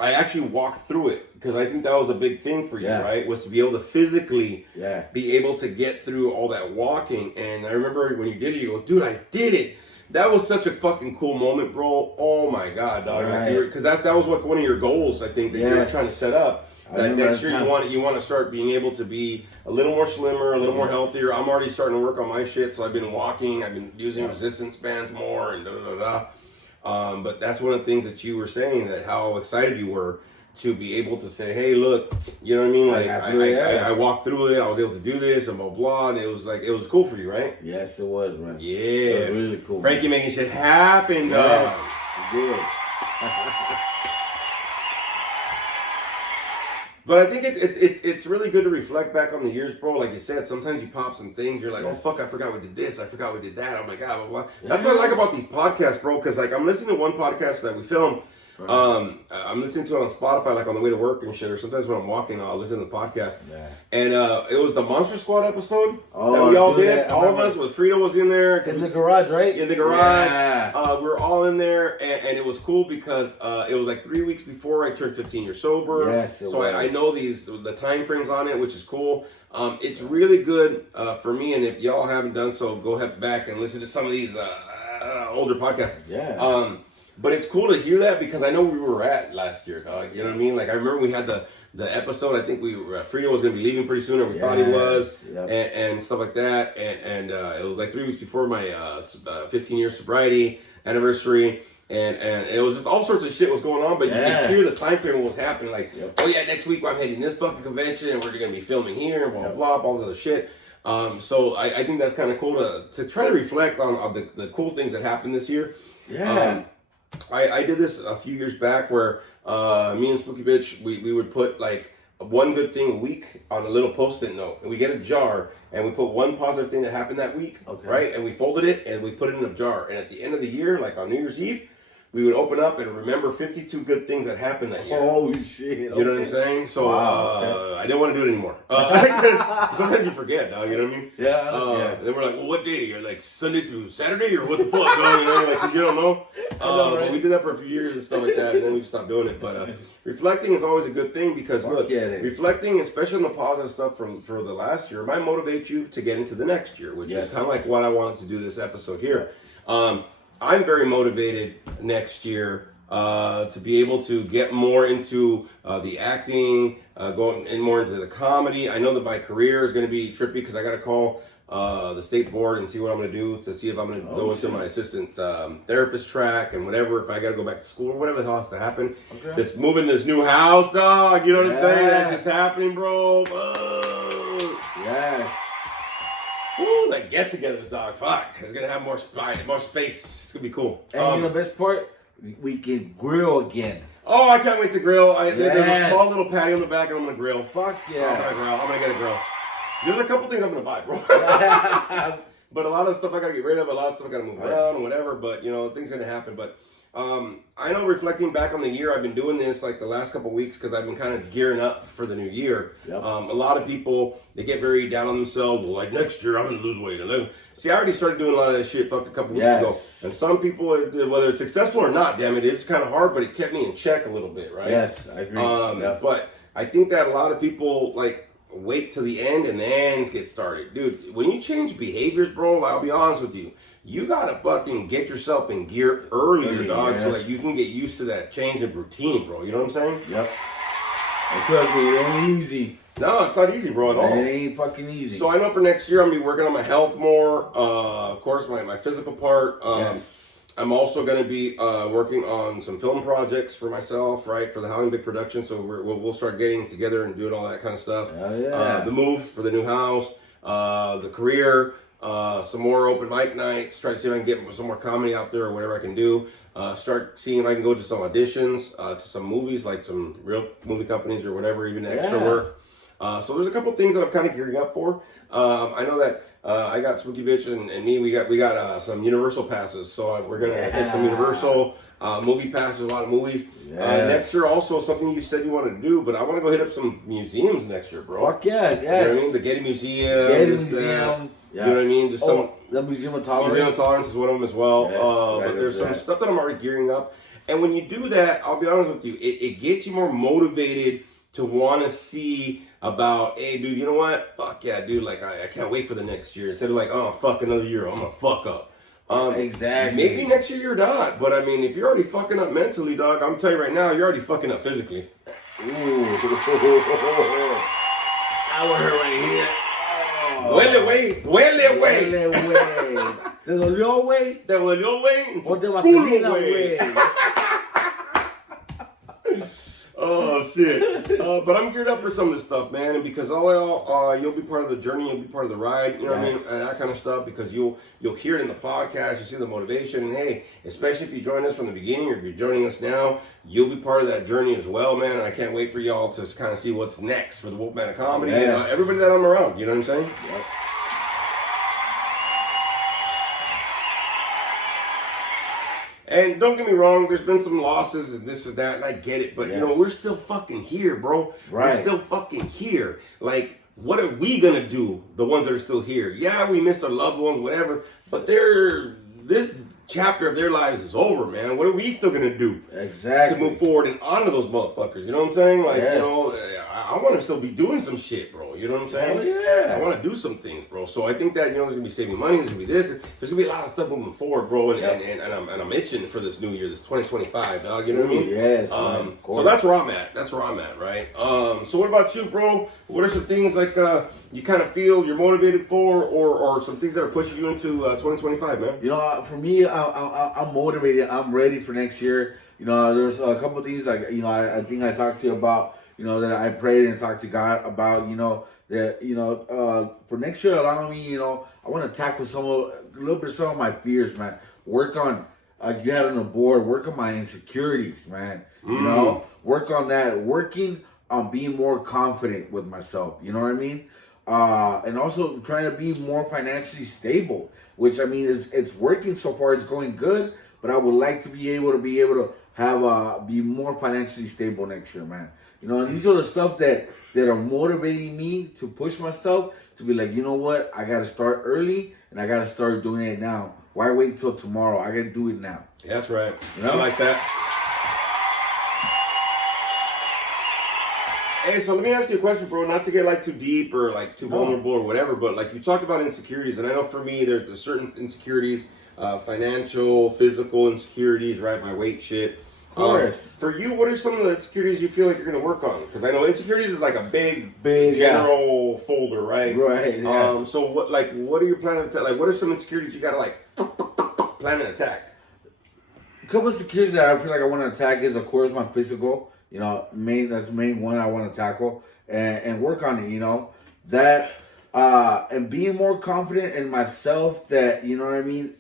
I actually walked through it because I think that was a big thing for you, right? Was to be able to physically be able to get through all that walking. And I remember when you did it, you go, dude, I did it. That was such a fucking cool moment, bro. Oh my God, dog. Because that was what one of your goals, I think, that you were trying to set up. That next year you want to start being able to be a little more slimmer, a little more healthier. I'm already starting to work on my shit, so I've been walking, I've been using resistance bands more and but that's one of the things that you were saying, that how excited you were to be able to say, hey, look, you know what I mean? Like I walked through it, I was able to do this and blah, blah, and it was cool for you, right? Yes, it was, man. Yeah. It was really cool. Frankie making shit happen, dog. Yes, it did. But I think it's really good to reflect back on the years, bro. Like you said, sometimes you pop some things, you're like, oh, fuck, I forgot we did this, I forgot we did that, oh my God, blah, blah. That's what I like about these podcasts, bro, because like I'm listening to one podcast that we filmed. I'm listening to it on Spotify, like on the way to work and shit, or sometimes when I'm walking, I'll listen to the podcast. And it was the Monster Squad episode that we all did. All of us, with Frito was in there. In the garage, right? In the garage. Yeah. We were all in there, and it was cool because it was like 3 weeks before I turned 15 years sober. Yes, so I know the time frames on it, which is cool. It's really good for me, and if y'all haven't done so, go head back and listen to some of these older podcasts. Yeah. But it's cool to hear that because I know we were at last year, dog. You know what I mean? Like I remember we had the episode. I think Frito was going to be leaving pretty soon, or we thought he was, and stuff like that. And it was like 3 weeks before my 15-year sobriety anniversary, and it was just all sorts of shit was going on. But you could hear the time frame of what was happening. Like, oh yeah, next week I'm heading this fucking convention, and we're going to be filming here, and blah blah blah, all the other shit. So I think that's kind of cool to try to reflect on the cool things that happened this year. Yeah. I did this a few years back where me and Spooky Bitch, we would put like one good thing a week on a little post-it note. And we get a jar and we put one positive thing that happened that week, right? And we folded it and we put it in a jar. And at the end of the year, like on New Year's Eve, we would open up and remember 52 good things that happened that year. Holy shit. You know what I'm saying? So I didn't want to do it anymore. Sometimes you forget, dog, you know what I mean? Yeah. Then we're like, well, what day? You're like Sunday through Saturday or what the fuck, dog? You know, like, 'cause you don't know. But we did that for a few years and stuff like that, and then we stopped doing it. But reflecting is always a good thing because, look, reflecting, especially on the positive stuff for the last year, might motivate you to get into the next year, which is kind of like what I wanted to do this episode here. I'm very motivated next year to be able to get more into the acting, going in more into the comedy. I know that my career is going to be trippy because I got to call the state board and see what I'm going to do to see if I'm going to go into my assistant therapist track and whatever, if I got to go back to school or whatever the hell has to happen. This moving this new house, dog, you know what I'm saying? That's just happening, bro. Yes. Woo, that get-togethers, dog. Fuck. It's going to have more space. It's going to be cool. And you know the best part? We can grill again. Oh, I can't wait to grill. There's a small little patio in the back and I'm going to grill. Fuck yeah. I'm going to get a grill. There's a couple things I'm going to buy, bro. But a lot of stuff I got to get rid of. A lot of stuff I got to move around and whatever. But, you know, things are going to happen. But I know reflecting back on the year, I've been doing this like the last couple of weeks because I've been kind of gearing up for the new year. A lot of people, they get very down on themselves. Well, like next year I'm going to lose weight. And then, see, I already started doing a lot of that shit a couple weeks ago. And some people, whether it's successful or not, damn it, it's kind of hard, but it kept me in check a little bit, right? Yes, I agree. But I think that a lot of people like wait till the end and then get started. Dude, when you change behaviors, bro, I'll be honest with you. You gotta fucking get yourself in gear earlier, dog, so that you can get used to that change of routine, bro. You know what I'm saying? Yep. Trust me, it ain't easy. No, it's not easy, bro, at all. It ain't fucking easy. So I know for next year I'm gonna be working on my health more. Of course, my physical part. I'm also gonna be working on some film projects for myself, right, for the Howling Big production. So we'll start getting together and doing all that kind of stuff. The move for the new house, the career. some more open mic nights, try to see if I can get some more comedy out there or whatever I can do. Start seeing if I can go to some auditions, to some movies, like some real movie companies or whatever, even extra work. So there's a couple things that I'm kind of gearing up for. I know that I got Spooky Bitch and me, we got some Universal passes. So we're going to get some Universal movie passes, a lot of movies. Next year also, something you said you wanted to do, but I want to go hit up some museums next year, bro. Fuck yeah, yes. You know what I mean? The Getty Museum. Yeah. You know what I mean? Just the Museum of Tolerance. Museum of Tolerance is one of them as well. Yes, but there's some stuff that I'm already gearing up. And when you do that, I'll be honest with you, it gets you more motivated to want to see about, hey, dude, you know what? Fuck yeah, dude. Like, I can't wait for the next year. Instead of like, oh, fuck, another year. I'm going to fuck up. Exactly. Maybe next year you're not. But, I mean, if you're already fucking up mentally, dog, I'm telling you right now, you're already fucking up physically. Ooh. I would hurt right here. Duele, güey. Duele, güey. Duele, güey. ¿Te dolió, güey? ¿Te dolió, güey? Ponte vaselina, güey. Oh, shit. But I'm geared up for some of this stuff, man. And because you'll be part of the journey, you'll be part of the ride, you know what I mean? And that kind of stuff, because you'll hear it in the podcast, you see the motivation. And hey, especially if you join us from the beginning or if you're joining us now, you'll be part of that journey as well, man. And I can't wait for y'all to kind of see what's next for the Wolfman of Comedy. Yes. And everybody that I'm around, you know what I'm saying? Yep. And don't get me wrong, there's been some losses and this and that, and I get it. But, you know, we're still fucking here, bro. Right. We're still fucking here. Like, what are we going to do, the ones that are still here? Yeah, we missed our loved ones, whatever. But this chapter of their lives is over, man. What are we still going to do? Exactly. To move forward and honor those motherfuckers. You know what I'm saying? Like, Yes. you know, I want to still be doing some shit, bro. You know what I'm saying? Oh, yeah. I want to do some things, bro. So I think that, you know, there's going to be saving money. There's going to be this. There's going to be a lot of stuff moving forward, bro. And I'm itching for this new year, this 2025, dog. You know what I mean? Yes. So that's where I'm at. That's where I'm at, right? So what about you, bro? What are some things like you kind of feel you're motivated for, or some things that are pushing you into 2025, man? You know, for me, I'm motivated. I'm ready for next year. You know, there's a couple of things like, you know, I think I talked to you about, you know, that I prayed and talked to God about, you know, that, you know, for next year, allow me, you know, I want to tackle a little bit of some of my fears, man. Work on, you had on the board, work on my insecurities, man. You know, work on that, working on being more confident with myself. You know what I mean? And also trying to be more financially stable, which I mean it's working so far. It's going good, but I would like to be able to have be more financially stable next year, man. You know, and these are the stuff that are motivating me to push myself to be like, you know what, I got to start early and I got to start doing it now. Why wait till tomorrow? I got to do it now. Yeah, that's right. You know? I like that. Hey, so let me ask you a question, bro. Not to get like too deep or like too vulnerable or whatever, but like you talked about insecurities, and I know for me, there's certain insecurities, financial, physical insecurities, right? My weight shit. Of course. For you, what are some of the insecurities you feel like you're going to work on? Because I know insecurities is like a big general folder, right? Right. Yeah. So what are you planning to attack? Like, what are some insecurities you got to like plan an attack? A couple of insecurities that I feel like I want to attack is, of course, my physical. You know, that's the main one I want to tackle and work on it. You know, that and being more confident in myself. That, you know what I mean.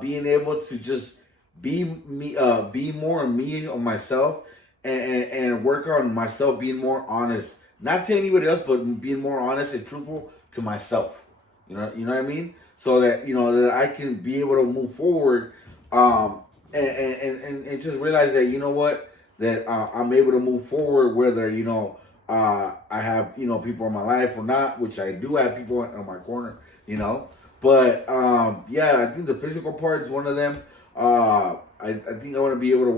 Being able to just be me, be more me on myself, and work on myself being more honest, not to anybody else, but being more honest and truthful to myself. You know what I mean. So that, you know, that I can be able to move forward, and just realize that, you know what, that I'm able to move forward, whether, you know, I have, you know, people in my life or not, which I do have people in my corner, you know. But yeah, I think the physical part is one of them. I think I want to be able to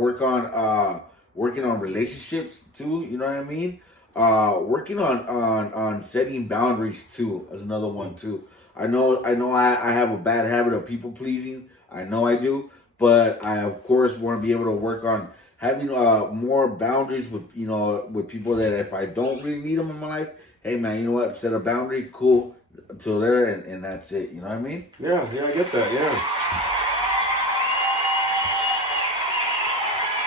working on relationships too. You know what I mean? Working on setting boundaries too is another one too. I know I have a bad habit of people pleasing. I know I do, but I of course want to be able to work on having more boundaries with, you know, with people that if I don't really need them in my life, hey man, you know what? Set a boundary, cool, until there, and that's it. You know what I mean? Yeah, I get that. Yeah.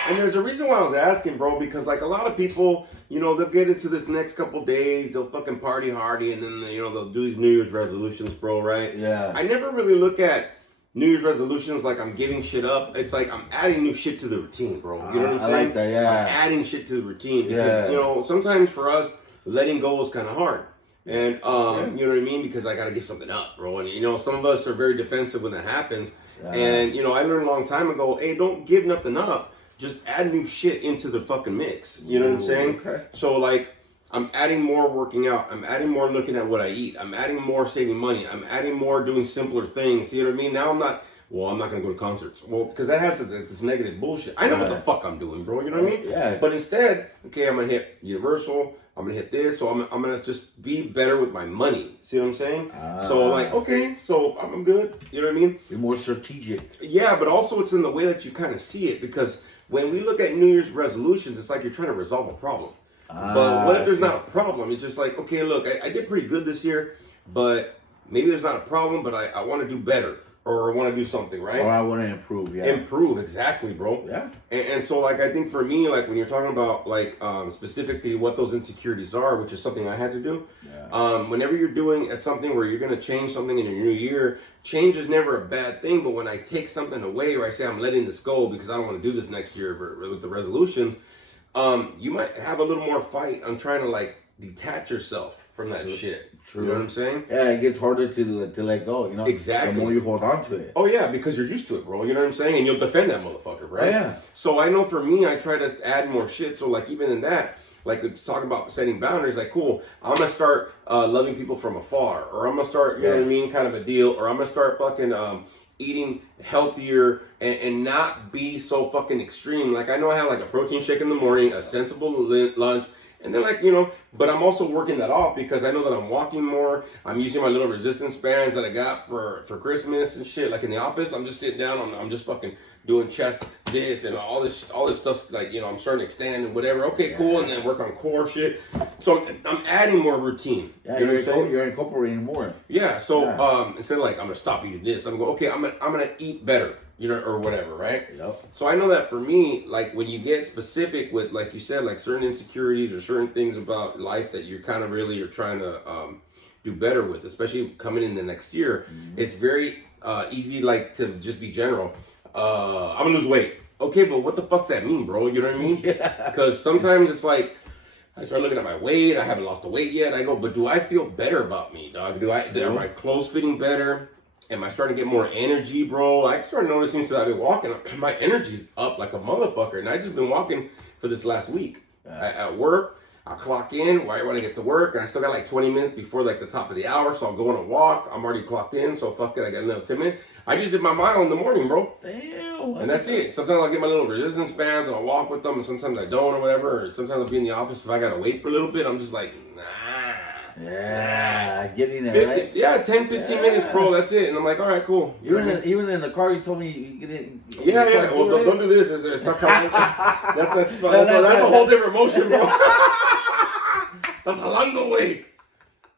And there's a reason why I was asking, bro, because like a lot of people, you know, they'll get into this next couple days, they'll fucking party hardy, and then, you know, they'll do these New Year's resolutions, bro, right? Yeah. I never really look at New Year's resolutions like I'm giving shit up. It's like I'm adding new shit to the routine, bro. You know what I'm saying? I like that, yeah. I'm adding shit to the routine because, you know, sometimes for us, letting go is kind of hard. And, you know what I mean? Because I got to give something up, bro. And, you know, some of us are very defensive when that happens. Yeah. And, you know, I learned a long time ago, hey, don't give nothing up. Just add new shit into the fucking mix. You know what I'm saying? Okay. So, like, I'm adding more working out. I'm adding more looking at what I eat. I'm adding more saving money. I'm adding more doing simpler things. You know what I mean? Now I'm not going to go to concerts. Well, because that has this negative bullshit. I know what the fuck I'm doing, bro. You know what I mean? Yeah. But instead, okay, I'm going to hit Universal. I'm going to hit this. So I'm going to just be better with my money. See what I'm saying? So, like, okay, so I'm good. You know what I mean? You're more strategic. Yeah, but also it's in the way that you kind of see it, because when we look at New Year's resolutions, it's like you're trying to resolve a problem. But what if there's not a problem? It's just like, okay, look, I did pretty good this year, but maybe there's not a problem, but I want to do better, or I want to do something, right? Or I want to improve, yeah. Improve, exactly, bro. Yeah. And so, like, I think for me, like, when you're talking about, like, specifically what those insecurities are, which is something I had to do, whenever you're doing at something where you're going to change something in your new year, change is never a bad thing, but when I take something away, or I say I'm letting this go because I don't want to do this next year with the resolutions, you might have a little more fight on trying to, like, detach yourself from that shit. True. You know what I'm saying? Yeah, it gets harder to let go, you know? Exactly. The more you hold on to it. Oh, yeah, because you're used to it, bro. You know what I'm saying? And you'll defend that motherfucker, right? Oh, yeah. So I know for me, I try to add more shit. So, like, even in that, like, talking about setting boundaries, like, cool, I'm going to start loving people from afar. Or I'm going to start, you know what I mean, kind of a deal. Or I'm going to start fucking eating healthier and not be so fucking extreme. Like, I know I have, like, a protein shake in the morning, a sensible lunch, and then, like, you know, but I'm also working that off because I know that I'm walking more. I'm using my little resistance bands that I got for Christmas and shit. Like, in the office, I'm just sitting down. I'm just fucking doing chest, this, and all this stuff's like, you know, I'm starting to extend and whatever. Okay, cool. And then work on core shit. So I'm adding more routine. Yeah, you know what I'm saying? You're incorporating more. Yeah. So instead of like, I'm going to stop eating this, I'm going, okay, I'm going to eat better. You know, or whatever, right? Yep. So I know that for me, like, when you get specific with, like you said, like certain insecurities or certain things about life that you're kind of really are trying to do better with, especially coming in the next year, it's very easy, like, to just be general. I'm gonna lose weight. Okay, but what the fuck's that mean, bro? You know what I mean? Yeah. Because sometimes it's like, I start looking at my weight. I haven't lost the weight yet. I go, but do I feel better about me, dog? Are my clothes fitting better? Am I starting to get more energy, bro? I started noticing since I've been walking, my energy's up like a motherfucker. And I just been walking for this last week. At work, I clock in right when I get to work, and I still got like 20 minutes before like the top of the hour, so I'll go on a walk. I'm already clocked in, so fuck it, I got a little 10 minutes. I just did my mile in the morning, bro. Damn. And that's it. Sometimes I'll get my little resistance bands and I'll walk with them, and sometimes I don't or whatever. Or sometimes I'll be in the office. If I gotta wait for a little bit, I'm just like, nah. Yeah, getting there, 50, right? Yeah, 10, 15 minutes, bro. That's it. And I'm like, all right, cool. Even in the car, you told me you get it. Yeah. Well, don't do this. It's not coming. That's a whole different motion, bro. That's a long way.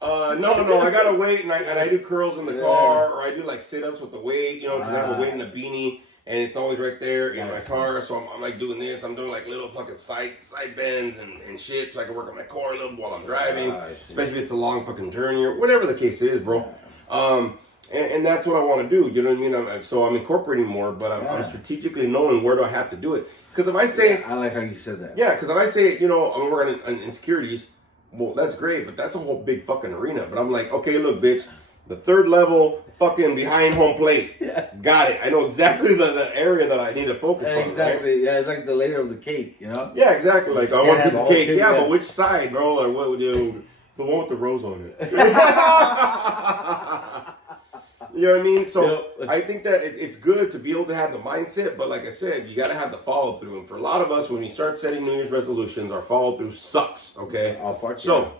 No, I gotta wait, and I do curls in the car, or I do like sit-ups with the weight, you know, because I have a weight in the beanie, and it's always right there in my car. So I'm like doing this. I'm doing like little fucking side bends and shit, so I can work on my core a little while I'm driving, especially if it's a long fucking journey or whatever the case is, bro. And that's what I want to do. You know what I mean? So I'm incorporating more, but I'm strategically knowing where do I have to do it. Because if I say, I like how you said that. Yeah, because if I say, you know, I'm working on insecurities. Well, that's great, but that's a whole big fucking arena. But I'm like, okay, look, bitch, the third level, fucking behind home plate. Yeah. Got it. I know exactly the area that I need to focus on. Exactly. Right? Yeah, it's like the layer of the cake, you know? Yeah, exactly. Like, I want a piece of cake. Yeah, yeah, but which side, bro? Or what would you? The one with the rose on it. You know what I mean? So I think that it's good to be able to have the mindset, but like I said, you got to have the follow through. And for a lot of us, when we start setting New Year's resolutions, our follow through sucks. Okay. So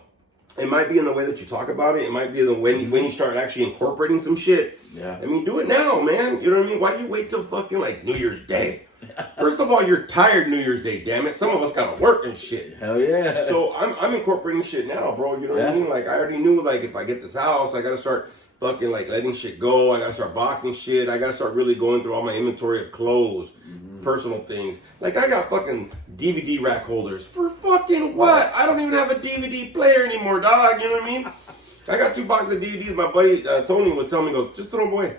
it might be in the way that you talk about it. It might be when you start actually incorporating some shit. Yeah. I mean, do it now, man. You know what I mean? Why do you wait till fucking like New Year's Day? First of all, you're tired New Year's Day, damn it. Some of us gotta work and shit. Hell yeah. So I'm incorporating shit now, bro. You know what I mean? Like, I already knew, like, if I get this house, I gotta start fucking like letting shit go. I gotta start boxing shit. I gotta start really going through all my inventory of clothes, personal things. Like I got fucking DVD rack holders for fucking what? I don't even have a DVD player anymore, dog. You know what I mean? I got 2 boxes of DVDs. My buddy Tony was telling me, he goes, just throw them away.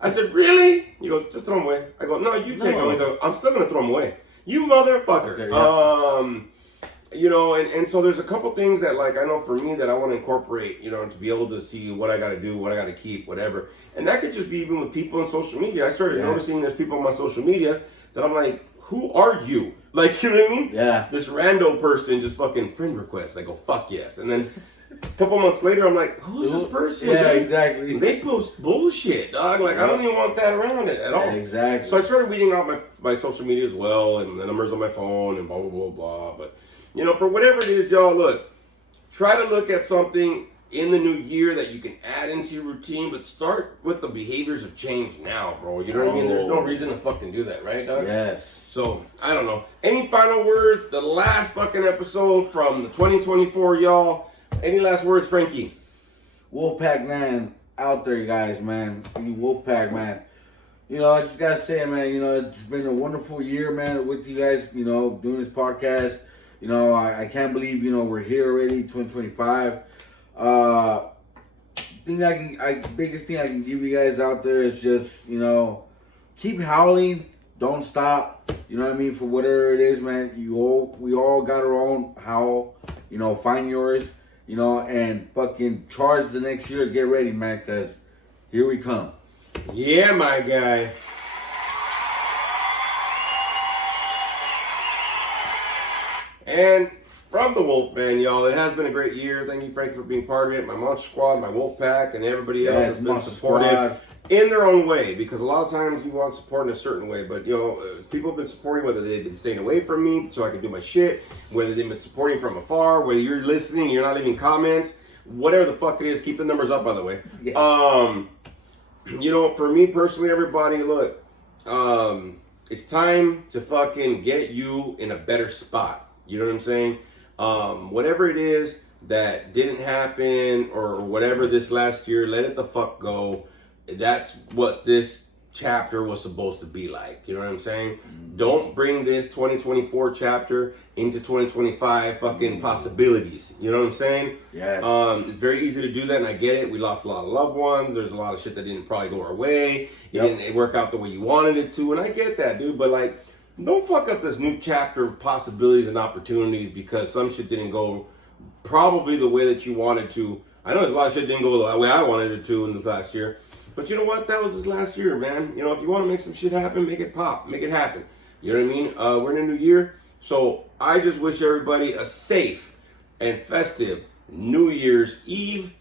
I said, really? He goes, just throw them away. I go, no, you take them. He goes, I'm still gonna throw them away. You motherfucker. Okay, yeah. You know, and so there's a couple things that, like, I know for me that I want to incorporate, you know, to be able to see what I got to do, what I got to keep, whatever. And that could just be even with people on social media. I started noticing there's people on my social media that I'm like, who are you? Like, you know what I mean? Yeah. This rando person just fucking friend request. I go, fuck yes. And then a couple months later, I'm like, who's this person? Yeah, dude? exactly. They post bullshit, dog. Like, I don't even want that around it at all. Yeah, exactly. So I started weeding out my social media as well, and the numbers on my phone, and blah, blah, blah, blah. But, you know, for whatever it is, y'all, look, try to look at something in the new year that you can add into your routine, but start with the behaviors of change now, bro. You know what I mean? There's no reason to fucking do that, right, dog? Yes. So, I don't know. Any final words? The last fucking episode from the 2024, y'all. Any last words, Frankie? Wolfpack man out there, guys, man. You Wolfpack man. You know, I just gotta say, man, you know, it's been a wonderful year, man, with you guys, you know, doing this podcast. You know, I can't believe, you know, we're here already, 2025. Biggest thing I can give you guys out there is just, you know, keep howling, don't stop. You know what I mean? For whatever it is, man, we all got our own howl. You know, find yours, you know, and fucking charge the next year. Get ready, man, because here we come. Yeah, my guy. And from the Wolfman, y'all, it has been a great year. Thank you, Frankie, for being part of it. My Monster Squad, my Wolfpack, and everybody else has been supportive in their own way. Because a lot of times you want support in a certain way. But, you know, people have been supporting, whether they've been staying away from me so I can do my shit, whether they've been supporting from afar, whether you're listening, you're not leaving comments, whatever the fuck it is. Keep the numbers up, by the way. Yeah. You know, for me personally, everybody, look, it's time to fucking get you in a better spot. You know what I'm saying? Whatever it is that didn't happen or whatever this last year, let it the fuck go. That's what this chapter was supposed to be like. You know what I'm saying? Mm-hmm. Don't bring this 2024 chapter into 2025 fucking possibilities. You know what I'm saying? Yes. It's very easy to do that, and I get it. We lost a lot of loved ones. There's a lot of shit that didn't probably go our way. It didn't work out the way you wanted it to, and I get that, dude. But, like, don't fuck up this new chapter of possibilities and opportunities because some shit didn't go probably the way that you wanted to. I know there's a lot of shit didn't go the way I wanted it to in this last year. But you know what? That was this last year, man. You know, if you want to make some shit happen, make it pop. Make it happen. You know what I mean? We're in a new year. So I just wish everybody a safe and festive New Year's Eve.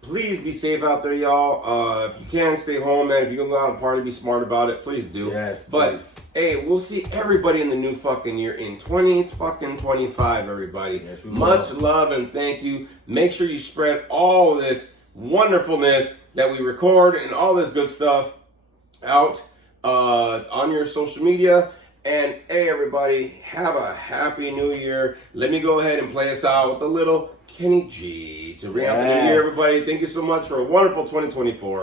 Please be safe out there, y'all. If you can, stay home, man. If you can go out and party, be smart about it. Please do. Yes, but please. Hey, we'll see everybody in the new fucking year in 2025, everybody. Yes, much love and thank you. Make sure you spread all this wonderfulness that we record and all this good stuff out on your social media. And hey, everybody, have a happy new year. Let me go ahead and play us out with a little Kenny G to bring out the new year, everybody. Thank you so much for a wonderful 2024.